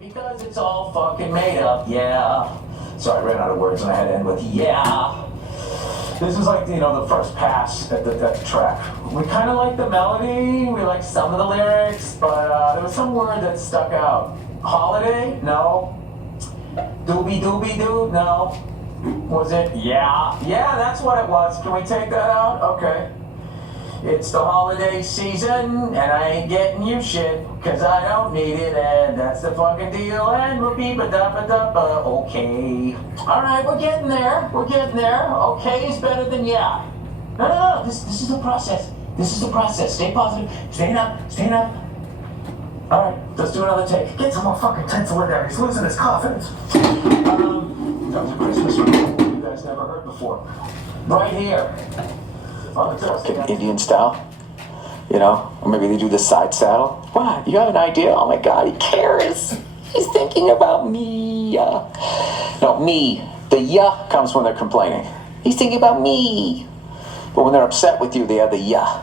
Because it's all fucking made up, yeah. So I ran out of words and I had to end with yeah. This is like, the first pass at the track. We kind of like the melody, we like some of the lyrics, but there was some word that stuck out. Holiday? No. Doobie doobie doo? No. Was it? Yeah. Yeah, that's what it was. Can we take that out? Okay. It's the holiday season, and I ain't getting you shit, cause I don't need it, and that's the fucking deal, and we'll be ba-da-ba-da-ba, okay. Alright, we're getting there, okay is better than yeah. No, this is the process, stay positive, stand up. Alright, let's do another take. Get some more fucking tinsel in there, he's losing his confidence. That was a Christmas song you guys never heard before. Right here. Indian style, or maybe they do the side saddle. What? You have an idea? Oh my God, he cares. He's thinking about me. No, me. The ya comes when they're complaining. He's thinking about me. But when they're upset with you, they have the ya.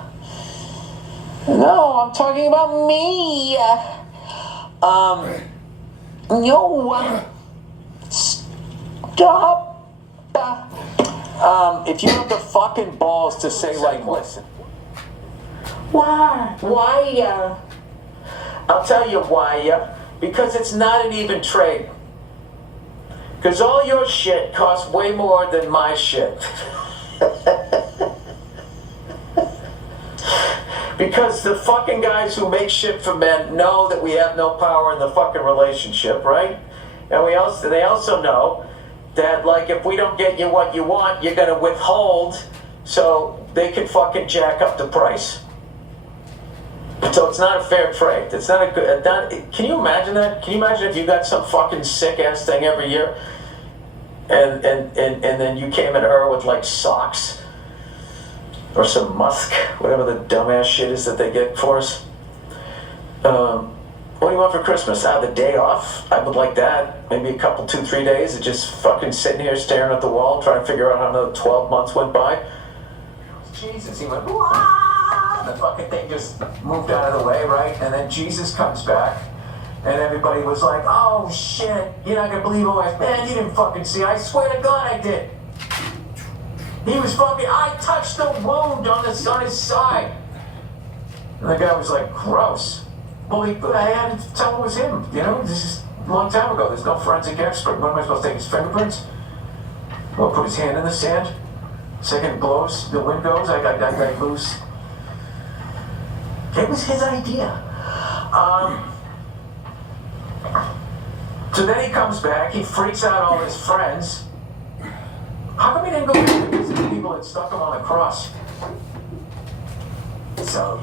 No, I'm talking about me. No. Stop. If you have the fucking balls to say, listen. Why? Why, I'll tell you why, because it's not an even trade. Because all your shit costs way more than my shit. Because the fucking guys who make shit for men know that we have no power in the fucking relationship, right? And they also know that, if we don't get you what you want, you're gonna withhold so they can fucking jack up the price. So it's not a fair trade. It's not a good. Can you imagine that? Can you imagine if you got some fucking sick ass thing every year, and then you came at her with socks or some musk, whatever the dumbass shit is that they get for us. What do you want for Christmas? The day off? I would like that. Maybe a couple, 2-3 days of just fucking sitting here staring at the wall, trying to figure out how another 12 months went by. Jesus, he went, wah! The fucking thing just moved out of the way, right? And then Jesus comes back, and everybody was like, oh shit, you're not gonna believe it. Man, you didn't fucking see. I swear to God I did. He was I touched the wound on his side. And the guy was like, gross. Well, I had to tell him it was him, this is a long time ago. There's no forensic expert. What am I supposed to take, his fingerprints? Well, put his hand in the sand. Second it blows, the wind goes, I got loose. It was his idea. So then he comes back, he freaks out all his friends. How come he didn't go back to visit the people that stuck him on the cross? So,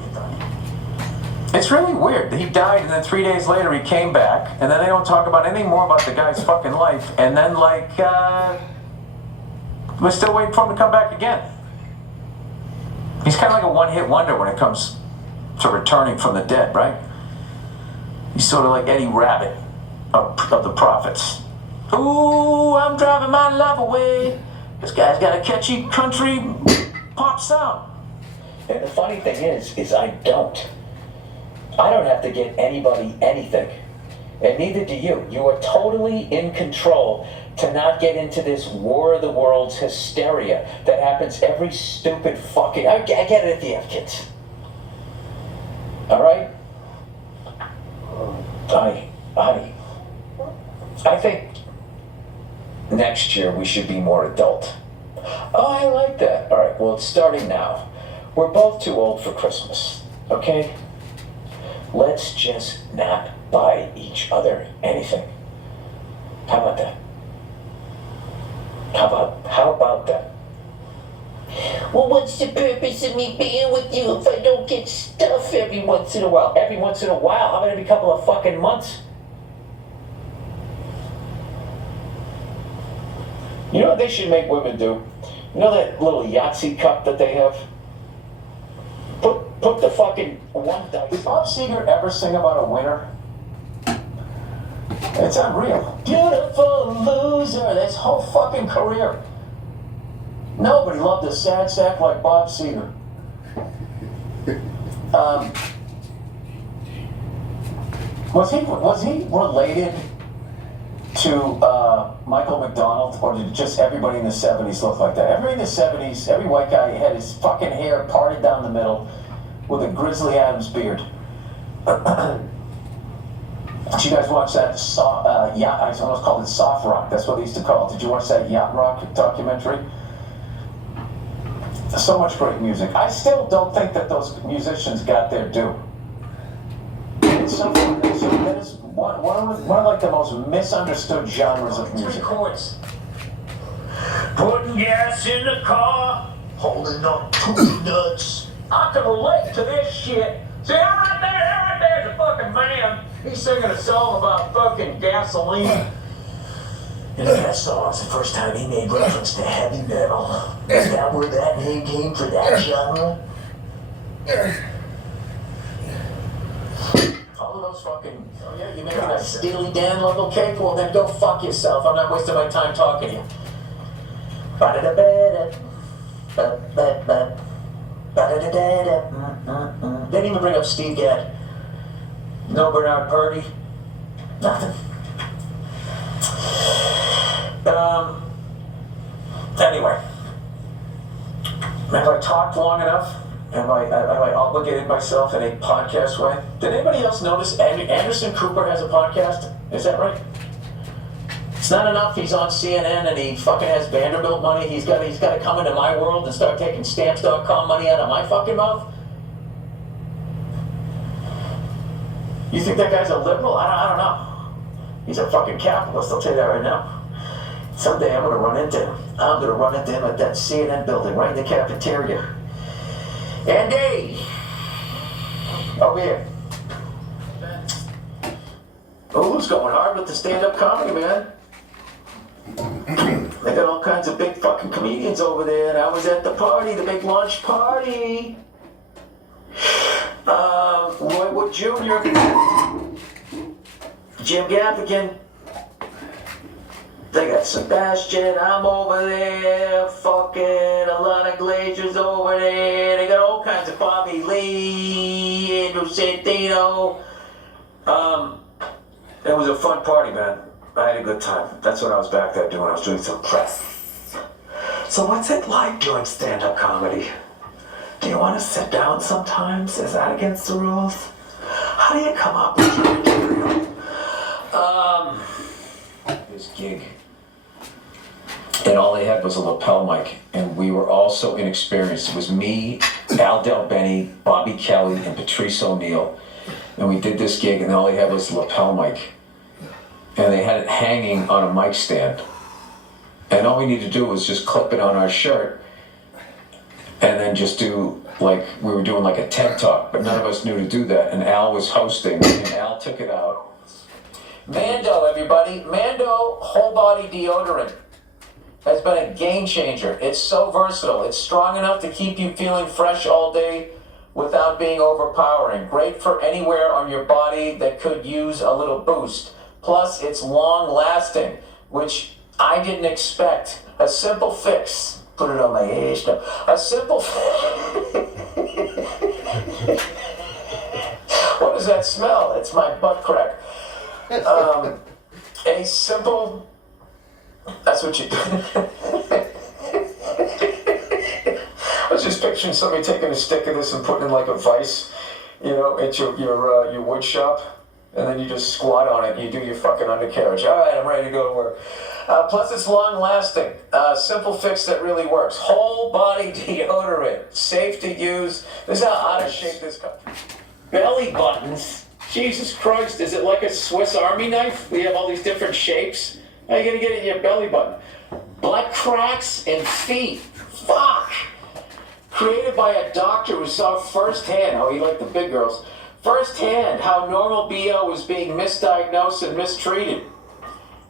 it's really weird that he died and then 3 days later he came back and then they don't talk about anything more about the guy's fucking life and then we're still waiting for him to come back again. He's kind of like a one-hit wonder when it comes to returning from the dead, right? He's sort of like Eddie Rabbit of the prophets. Ooh, I'm driving my love away. This guy's got a catchy country pop sound. And the funny thing is I don't have to get anybody anything. And neither do you. You are totally in control to not get into this War of the Worlds hysteria that happens every stupid fucking... I get it if you have kids. Alright? I think next year we should be more adult. Oh, I like that. Alright, well, it's starting now. We're both too old for Christmas. Okay? Let's just not buy each other anything. How about that? How about that? Well, what's the purpose of me being with you if I don't get stuff every once in a while? Every once in a while? How about every couple of fucking months? You know what they should make women do? You know that little Yahtzee cup that they have? Put the fucking one dice. Did Bob Seger ever sing about a winner? It's unreal. Beautiful loser, this whole fucking career. Nobody loved a sad sack like Bob Seger. Was he related to Michael McDonald, or did just everybody in the 70s look like that? Everybody in the 70s, every white guy had his fucking hair parted down the middle with a Grizzly Adams beard. Did you guys watch that yacht? I almost called it soft rock. That's what they used to call it. Did you watch that yacht rock documentary? So much great music. I still don't think that those musicians got their due. It's something that is one of like the most misunderstood genres of music. 3 chords. Putting gas in the car, holding up to the nuts. I can relate to this shit. See, right there's a fucking man. He's singing a song about fucking gasoline. And that song's the first time he made reference to heavy metal. Is that where that name came for that genre? All of those fucking, oh yeah, you making that Steely Dan level cake? Well then go fuck yourself. I'm not wasting my time talking to you. Didn't even bring up Steve Gadd. No Bernard Purdy. Nothing. Anyway, have I talked long enough? Have I obligated myself in a podcast way? Did anybody else notice Anderson Cooper has a podcast? Is that right? It's not enough he's on CNN and he fucking has Vanderbilt money. He's got to come into my world and start taking Stamps.com money out of my fucking mouth? You think that guy's a liberal? I don't know. He's a fucking capitalist, I'll tell you that right now. Someday I'm gonna run into him. I'm gonna run into him at that CNN building right in the cafeteria. Andy! Over here. Oh, who's going hard with the stand-up comedy, man? They got all kinds of big fucking comedians over there, and I was at the party, the big launch party. Roy Wood Jr., Jim Gaffigan, they got Sebastian, I'm over there, fucking Alana Glazer's over there, they got all kinds of Bobby Lee, Andrew Santino. It was a fun party, man. I had a good time. That's what I was back there doing. I was doing some press. So what's it like doing stand-up comedy? Do you want to sit down sometimes? Is that against the rules? How do you come up with your material? This gig. And all they had was a lapel mic. And we were all so inexperienced. It was me, Al Del Benny, Bobby Kelly, and Patrice O'Neill. And we did this gig, and all they had was a lapel mic. And they had it hanging on a mic stand. And all we needed to do was just clip it on our shirt. And then just do, like, we were doing like a TED Talk, but none of us knew to do that. And Al was hosting, and Al took it out. Mando, everybody. Mando whole body deodorant has been a game changer. It's so versatile. It's strong enough to keep you feeling fresh all day without being overpowering. Great for anywhere on your body that could use a little boost. Plus, it's long lasting, which I didn't expect. A simple fix. Put it on my ass now. A simple What does that smell? It's my butt crack. A simple... That's what you do. I was just picturing somebody taking a stick of this and putting in like a vice, you know, at your wood shop. And then you just squat on it and you do your fucking undercarriage. All right, I'm ready to go to work. Plus, it's long-lasting. Simple fix that really works. Whole body deodorant. Safe to use. This is how out of shape this comes. Belly buttons. Jesus Christ, is it like a Swiss Army knife? We have all these different shapes. How are you going to get it in your belly button? Butt cracks and feet. Fuck. Created by a doctor who saw firsthand, oh, he liked the big girls, firsthand how normal BO was being misdiagnosed and mistreated.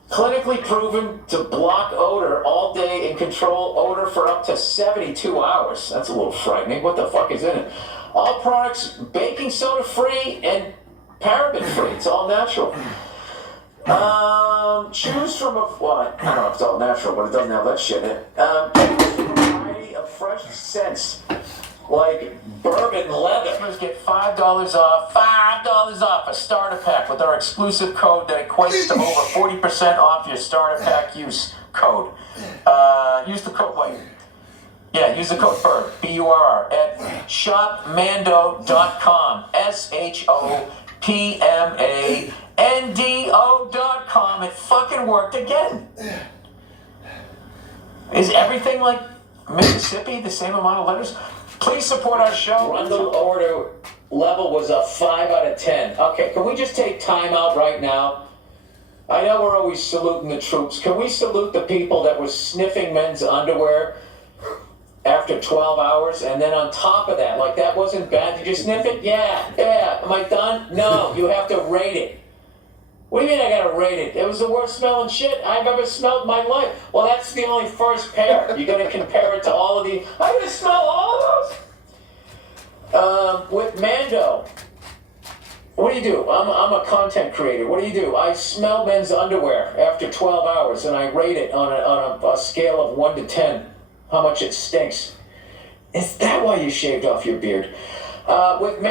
Clinically proven to block odor all day and control odor for up to 72 hours. That's a little frightening. What the fuck is in it? All products baking soda free and paraben free. It's all natural. Choose from a, well, I don't know if it's all natural, but it doesn't have that shit in it. A variety of fresh scents like bourbon leather. Customers get $5 off a starter pack with our exclusive code that equates to over 40% off your starter pack use code. Use the code, use the code BURR, B-U-R-R, at shopmando.com, shopmando.com. It fucking worked again. Is everything like Mississippi, the same amount of letters? Please support our show. Grundle order level was a 5 out of 10. Okay, can we just take time out right now? I know we're always saluting the troops. Can we salute the people that were sniffing men's underwear after 12 hours? And then on top of that, like that wasn't bad. Did you sniff it? Yeah. Am I done? No, you have to rate it. What do you mean I gotta rate it? It was the worst smelling shit I've ever smelled in my life. Well, that's the only first pair. You're gonna compare it to all of the... I'm gonna smell all of those? With Mando, what do you do? I'm a content creator. What do? I smell men's underwear after 12 hours and I rate it on a scale of 1 to 10, how much it stinks. Is that why you shaved off your beard? With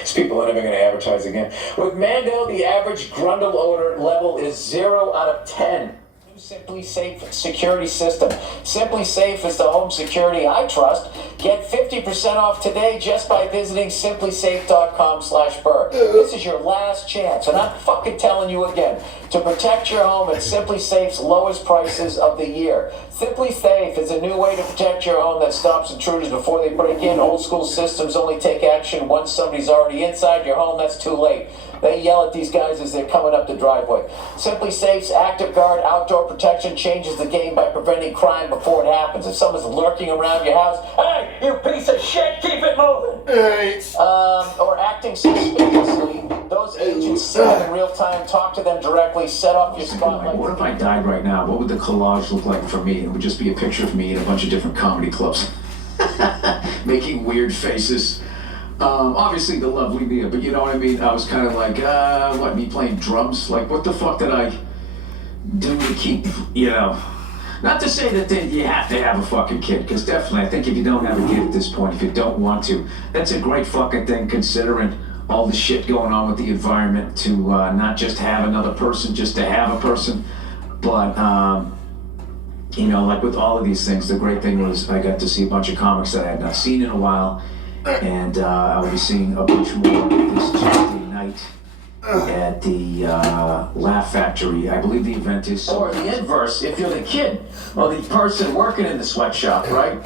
These people are never going to advertise again. With Mando, the average Grundle odor level is 0 out of 10. Simply Safe security system. Simply Safe is the home security I trust. Get 50% off today just by visiting simplysafe.com/Burr. This is your last chance, and I'm fucking telling you again, to protect your home at Simply Safe's lowest prices of the year. Simply Safe is a new way to protect your home that stops intruders before they break in. Old school systems only take action once somebody's already inside your home. That's too late. They yell at these guys as they're coming up the driveway. Simply Safe's Active Guard outdoor protection changes the game by preventing crime before it happens. If someone's lurking around your house, hey, you piece of shit, keep it moving. Or acting suspiciously, those agents see them in real time, talk to them directly, set off your spotlight. What if I died right now? What would the collage look like for me? It would just be a picture of me in a bunch of different comedy clubs. Making weird faces. Obviously the lovely Mia, but you know what I mean? I was kind of like, what, me playing drums? Like, what the fuck did I do to keep, not to say that you have to have a fucking kid, because definitely, I think if you don't have a kid at this point, if you don't want to, that's a great fucking thing considering all the shit going on with the environment to not just have another person, just to have a person, but, like with all of these things, the great thing was I got to see a bunch of comics that I had not seen in a while. And I will be seeing a bunch more this Tuesday night at the Laugh Factory. I believe the event is... Or the inverse, if you're the kid or the person working in the sweatshop, right?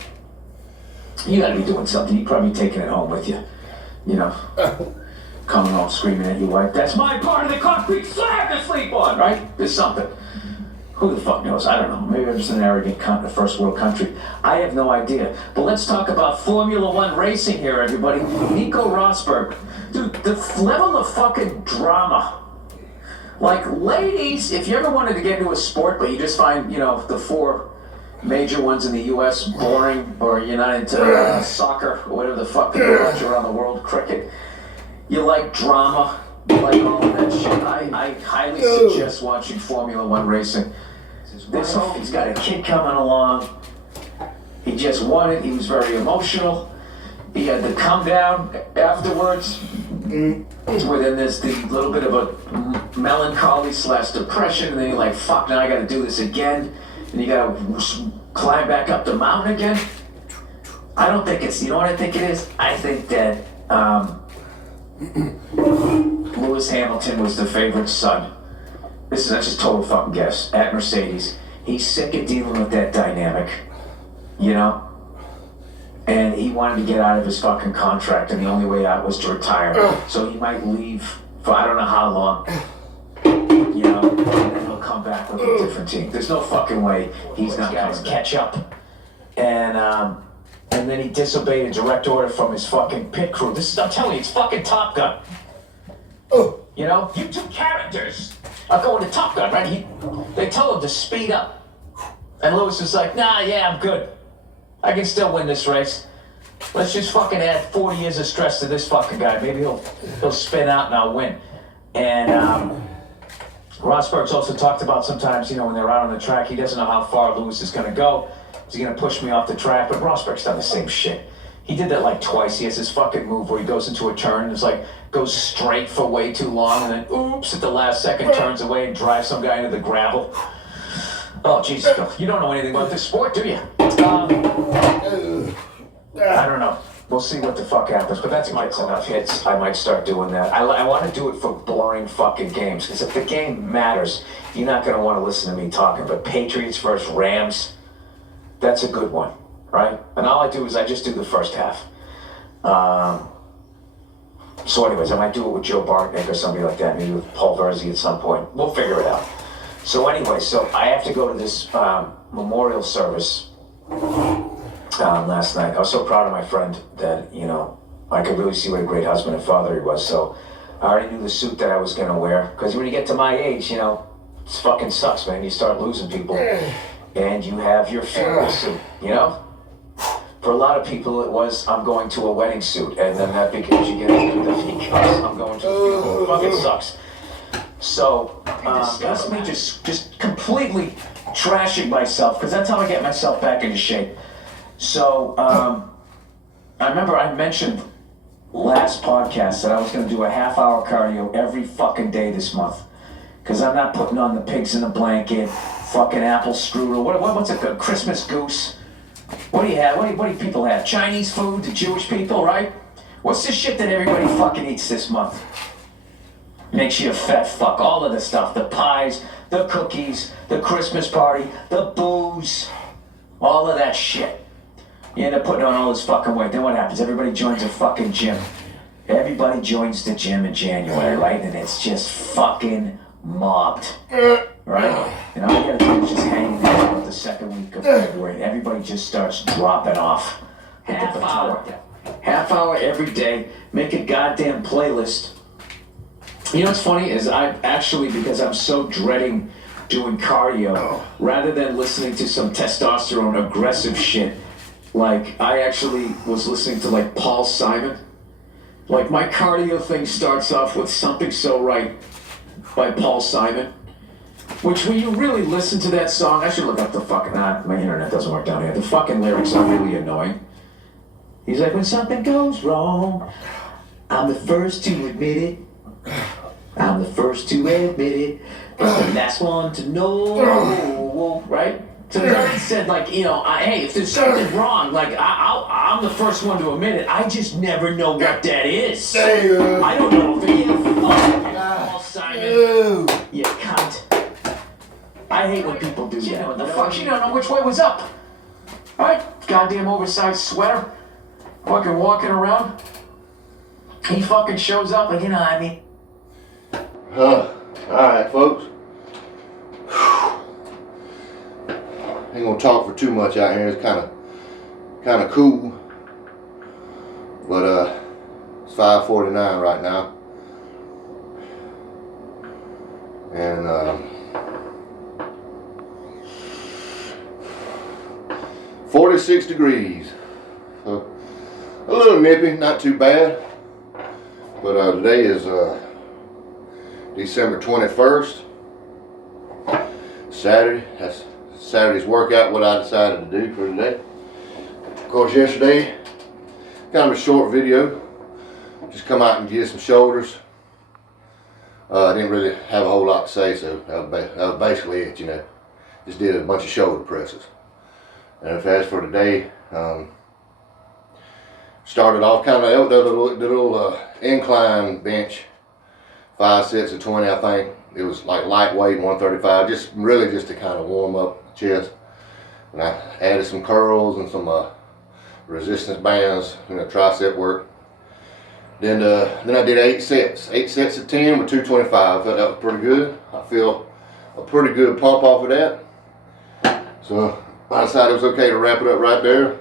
You gotta be doing something. You're probably taking it home with you. Coming home screaming at your wife, that's my part of the concrete slab to sleep on, right? There's something. Who the fuck knows? I don't know. Maybe I'm just an arrogant cunt in a first world country. I have no idea. But let's talk about Formula One racing here, everybody. Nico Rosberg. Dude, the level of fucking drama. Like, ladies, if you ever wanted to get into a sport, but you just find, the 4 major ones in the U.S. boring, or you're not into soccer, or whatever the fuck people watch around the world, cricket, you like drama, you like all of that shit, I highly suggest watching Formula One racing. This homie's got a kid coming along. He just won it. He was very emotional. He had to come down afterwards. Within this little bit of a melancholy / depression, and then you're like, fuck, now I gotta do this again. And you gotta climb back up the mountain again. I don't think it's, you know what I think it is? I think that Lewis Hamilton was the favorite son. That's just total fucking guess. At Mercedes. He's sick of dealing with that dynamic. And he wanted to get out of his fucking contract, and the only way out was to retire. So he might leave for I don't know how long. And then he'll come back with a different team. There's no fucking way he's not going to catch up. And then he disobeyed a direct order from his fucking pit crew. I'm telling you, it's fucking Top Gun. You 2 characters are going to Top Gun, right? They tell him to speed up. And Lewis is like, I'm good. I can still win this race. Let's just fucking add 40 years of stress to this fucking guy. Maybe he'll spin out and I'll win. And Rosberg's also talked about sometimes, when they're out on the track, he doesn't know how far Lewis is going to go. Is he gonna push me off the track? But Rosberg's done the same shit. He did that like twice. He has this fucking move where he goes into a turn and it's like goes straight for way too long and then oops at the last second turns away and drives some guy into the gravel. Oh Jesus, Phil, you don't know anything about this sport, do you? I don't know. We'll see what the fuck happens, but that's gets enough hits. I might start doing that. I want to do it for boring fucking games, because if the game matters, you're not going to want to listen to me talking. But Patriots versus Rams, that's a good one, right? And all I do is I just do the first half. So anyways, I might do it with Joe Bartnick or somebody like that, maybe with Paul Verzi at some point. We'll figure it out. So anyway, so I have to go to this memorial service last night. I was so proud of my friend that, you know, I could really see what a great husband and father he was. So I already knew the suit that I was going to wear. Because when you get to my age, you know, it fucking sucks, man. You start losing people. And you have your funeral suit, you know? For a lot of people, it was, I'm going to a wedding suit. And then that becomes, you get into the because I'm going to a funeral. It fucking sucks. So, that's me just completely trashing myself. Because that's how I get myself back into shape. So, I remember I mentioned last podcast that I was going to do a half-hour cardio every fucking day this month. Because I'm not putting on the pigs in the blanket, fucking apple strudel, what's it called, Christmas goose? What do you have? What do people have? Chinese food, the Jewish people, right? What's the shit that everybody fucking eats this month? Makes you a fat fuck. All of the stuff, the pies, the cookies, the Christmas party, the booze, all of that shit. You end up putting on all this fucking weight. Then what happens? Everybody joins a fucking gym. Everybody joins the gym in January, right? And it's just fucking mobbed, right? And all you gotta do is just hang there about the second week of February. Everybody just starts dropping off. Half hour every day. Make a goddamn playlist. You know what's funny is I actually, because I'm so dreading doing cardio, rather than listening to some testosterone aggressive shit, like, I actually was listening to, like, Paul Simon. Like, my cardio thing starts off with Something So Right by Paul Simon. Which, when you really listen to that song, I should look up the fucking... my internet doesn't work down here. The fucking lyrics are really annoying. He's like, when something goes wrong, I'm the first to admit it. I'm the first to admit it. But the last one to know, right? So he said, like, you know, hey, if there's something wrong, like, I'm the first one to admit it. I just never know what that is. I don't know if it is. Paul Simon, you cunt. I hate when people do that. What the fuck? She don't know which way was up. Right? Goddamn oversized sweater. Fucking walking around. He fucking shows up, like, you know what I mean? Alright, folks. Ain't gonna talk for too much out here. It's kind of cool, but it's 5:49 right now, and 46 degrees. So a little nippy, not too bad. But today is December 21st, Saturday. That's Saturday's workout, what I decided to do for today. Of course, yesterday, kind of a short video. Just come out and get some shoulders. I didn't really have a whole lot to say, so that was basically it, you know. Just did a bunch of shoulder presses. And as for today, started off kind of the little incline bench, 5 sets of 20, I think. It was like lightweight, 135, just to kind of warm up the chest. And I added some curls and some resistance bands, you know, tricep work. Then I did 8 sets of 10 with 225. I thought that was pretty good. I feel a pretty good pump off of that. So I decided it was okay to wrap it up right there.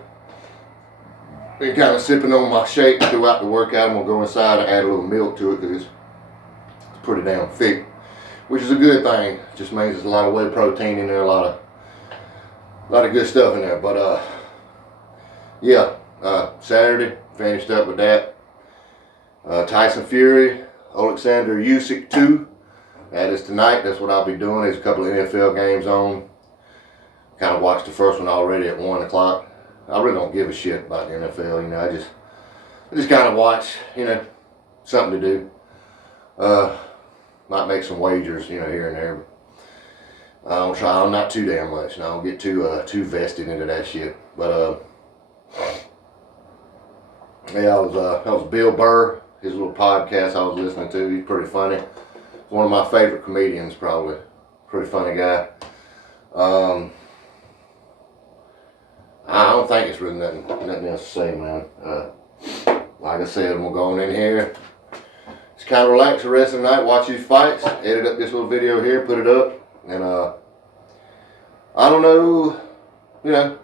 Been kind of sipping on my shake throughout the workout. I'm gonna go inside and add a little milk to it because it's pretty damn thick, which is a good thing. Just means there's a lot of whey protein in there, a lot of good stuff in there. But yeah, Saturday finished up with that. Tyson Fury, Alexander Usyk 2. That is tonight. That's what I'll be doing. There's a couple of NFL games on. kind of watched the first one already at 1 o'clock. I really don't give a shit about the NFL, you know. I just kind of watch, you know, something to do. Might make some wagers, you know, here and there. But I don't try. I'm not too damn much. And I don't get too vested into that shit. But yeah, that was Bill Burr. His little podcast I was listening to. He's pretty funny. One of my favorite comedians, probably. Pretty funny guy. I don't think it's really nothing else to say, man. Like I said, we're going in here. Just kind of relax the rest of the night, watch these fights, edit up this little video here, put it up, and I don't know, you know,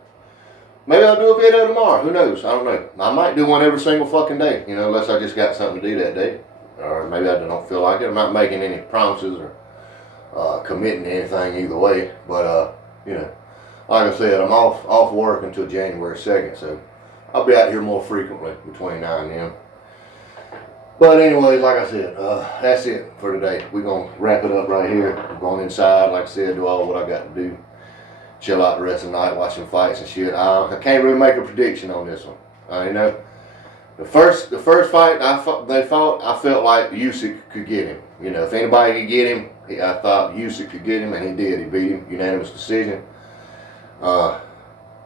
maybe I'll do a video tomorrow. Who knows? I don't know. I might do one every single fucking day, you know, unless I just got something to do that day, or maybe I don't feel like it. I'm not making any promises or committing to anything either way, but you know. Like I said, I'm off work until January 2nd, so I'll be out here more frequently between now and then. But anyways, like I said, that's it for today. We're going to wrap it up right here. I'm going inside, like I said, do all what I got to do. Chill out the rest of the night, watching fights and shit. I can't really make a prediction on this one. You know, the first fight they fought, I felt like Usyk could get him. You know, if anybody could get him, I thought Usyk could get him, and he did. He beat him, unanimous decision.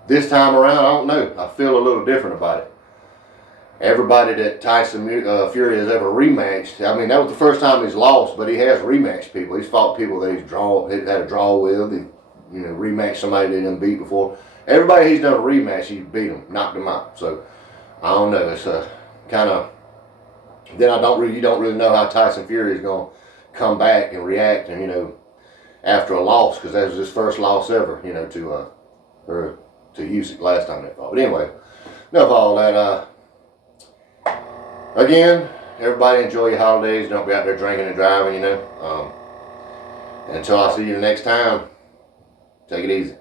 This time around, I don't know. I feel a little different about it. Everybody that Tyson Fury has ever rematched, I mean, that was the first time he's lost, but he has rematched people. He's fought people that he's had a draw with. He, you know, rematched somebody that he didn't beat before. Everybody he's done a rematch, he's beat them, knocked them out. So I don't know. It's kind of. Then you don't really know how Tyson Fury is going to come back and react, and you know, after a loss, because that was his first loss ever, you know, to Usyk last time they fought. But anyway, enough of all that. Again, everybody enjoy your holidays. Don't be out there drinking and driving, you know. Until I see you the next time, take it easy.